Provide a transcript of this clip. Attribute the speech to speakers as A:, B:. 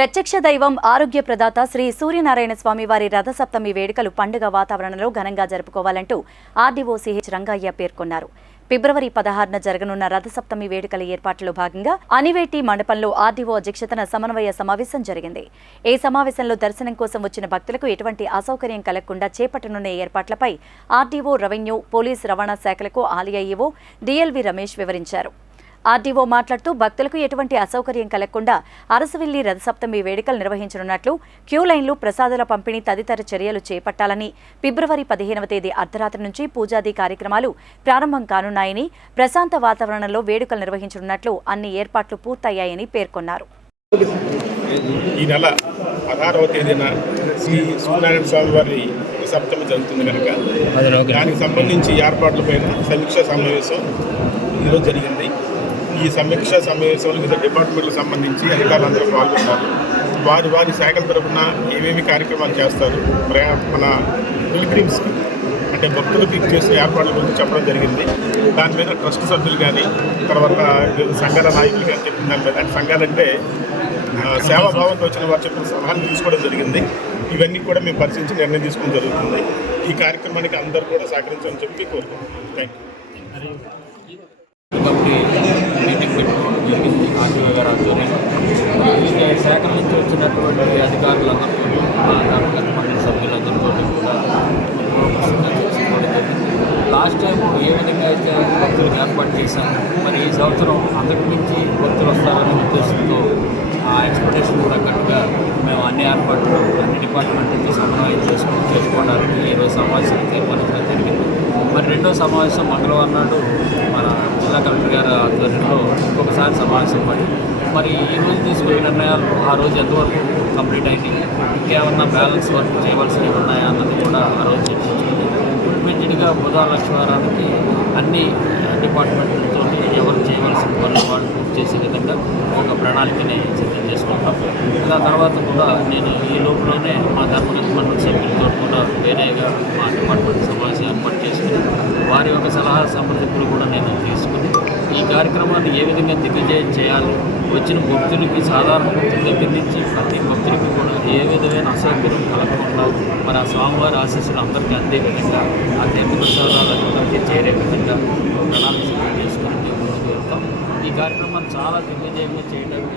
A: ప్రత్యక్ష దైవం ఆరోగ్య ప్రదాత శ్రీ సూర్యనారాయణ స్వామి వారి రథసప్తమి వేడుకలు పండుగ వాతావరణంలో ఘనంగా జరుపుకోవాలంటూ ఆర్డీఓ సిహెచ్ రంగయ్య పేర్కొన్నారు. ఫిబ్రవరి పదహారున జరగనున్న రథసప్తమి వేడుకల ఏర్పాట్లో భాగంగా అనివేటి మండపంలో ఆర్డీఓ అధ్యక్షతన సమన్వయ సమావేశం జరిగింది. ఈ సమావేశంలో దర్శనం కోసం వచ్చిన భక్తులకు ఎటువంటి అసౌకర్యం కలగకుండా చేపట్టనున్న ఏర్పాట్లపై ఆర్డీఓ రెవెన్యూ పోలీస్ రవాణా శాఖలకు ఆలయ ఈవో డిఎల్వి రమేష్ వివరించారు. ఆర్డీఓ మాట్లాడుతూ భక్తులకు ఎటువంటి అసౌకర్యం కలగకుండా అరసవిల్లి రథసప్తమి వేడుకలు నిర్వహించనున్నట్లు క్యూ లైన్లు ప్రసాదాల పంపిణీ తదితర చర్యలు చేపట్టాలని ఫిబ్రవరి పదిహేనవ తేదీ అర్ధరాత్రి నుంచి పూజాది కార్యక్రమాలు ప్రారంభం కానున్నాయని ప్రశాంత వాతావరణంలో వేడుకలు నిర్వహించనున్నట్లు అన్ని ఏర్పాట్లు పూర్తయ్యాయని పేర్కొన్నారు.
B: ఈ నెల పదహారవ తేదీన శ్రీ సూర్యనారాయణ స్వామి వారి సప్తమి జరుగుతుంది కనుక దానికి సంబంధించి ఏర్పాట్లపైన సమీక్ష సమావేశం ఈరోజు జరిగింది. ఈ సమీక్ష సమావేశంలో వివిధ డిపార్ట్మెంట్లకు సంబంధించి అధికారులందరూ పాల్గొన్నారు. వారి వారి శాఖల తరఫున ఏమేమి కార్యక్రమాలు చేస్తారు? ప్రయా మన పిల్గ్రిమ్స్కి అంటే భక్తులకి చేసిన ఏర్పాట్ల గురించి చెప్పడం జరిగింది. దాని మీద ట్రస్ట్ సభ్యులు కానీ తర్వాత సంఘాల నాయకులు కానీ చెప్పిన దాని మీద అంటే సంఘాలంటే సేవాభావంతో వచ్చిన వారు చెప్పిన సలహాలు తీసుకోవడం జరిగింది. ఇవన్నీ కూడా మేము పరిశీలించి నిర్ణయం తీసుకోవడం జరుగుతుంది. ఈ కార్యక్రమానికి అందరూ కూడా సహకరించాలని చెప్పి కోరుకుంటున్నాం. థ్యాంక్ యూ
C: జరిగింది. ఆర్టీఓ గారు ఆధ్వర్యంలో శాఖ నుంచి వచ్చినటువంటి అధికారులందరితో మా సభ్యులందరితో కూడా లాస్ట్ టైం ఏ విధంగా అయితే భక్తులకు ఏర్పాటు చేశాము మరి ఈ సంవత్సరం అంతకు మించి భక్తులు వస్తారనే ఉద్దేశంతో ఆ ఎక్స్పెక్టేషన్ తగ్గట్టుగా మేము అన్ని ఏర్పాట్లు అన్ని డిపార్ట్మెంట్లతో సమన్వయం చేసుకుని చేసుకోవడానికి ఈరోజు సమావేశం తీర్మానించడం జరిగింది. మరి రెండో సమావేశం మంగళవారం నాడు మన కలెక్టర్ గారి ఆధ్వర్యంలో ఇంకొకసారి సమావేశం పడి మరి ఈ రోజు తీసుకునే నిర్ణయాలు ఆ రోజు ఎంతవరకు కంప్లీట్ అయింది ఇంకేమన్నా బ్యాలెన్స్ వర్క్ చేయవలసినవి ఉన్నాయా అన్నది కూడా ఆ రోజు చర్చించుకుంది ఇమీడియట్గా బుధా లక్ష్మీవారానికి అన్ని డిపార్ట్మెంట్లతో ఎవరు చేయవలసిన పనులు వాళ్ళు పూర్తి చేసే విధంగా ఒక ప్రణాళికని సిద్ధం చేసుకుంటాం. ఇలా తర్వాత కూడా నేను ఈ లోపలనే మా ధర్మ మండలి సభ్యులతో కూడా వేరేగా మా డిపార్ట్మెంట్ సమావేశం ఏర్పాటు చేసుకుని వారి యొక్క సలహా సంప్రదింపులు కూడా నేను తీసుకుని ఈ కార్యక్రమాన్ని ఏ విధంగా దిగ్విజయం చేయాలి? వచ్చిన భక్తులకి సాధారణ భక్తుల దగ్గర నుంచి ప్రతి భక్తులకి కూడా ఏ విధమైన అసౌకర్యం కలగకుండా మరి ఆ స్వామివారి ఆశీస్సులు అందరికీ అందే విధంగా ఆ తీర్థ ప్రసాదాలు అందరికీ చేరే విధంగా ప్రణాళిక చేసుకుని మేము ముందుకు వెళ్తాం. ఈ కార్యక్రమాన్ని చాలా దిగ్గజయంగా చేయడానికి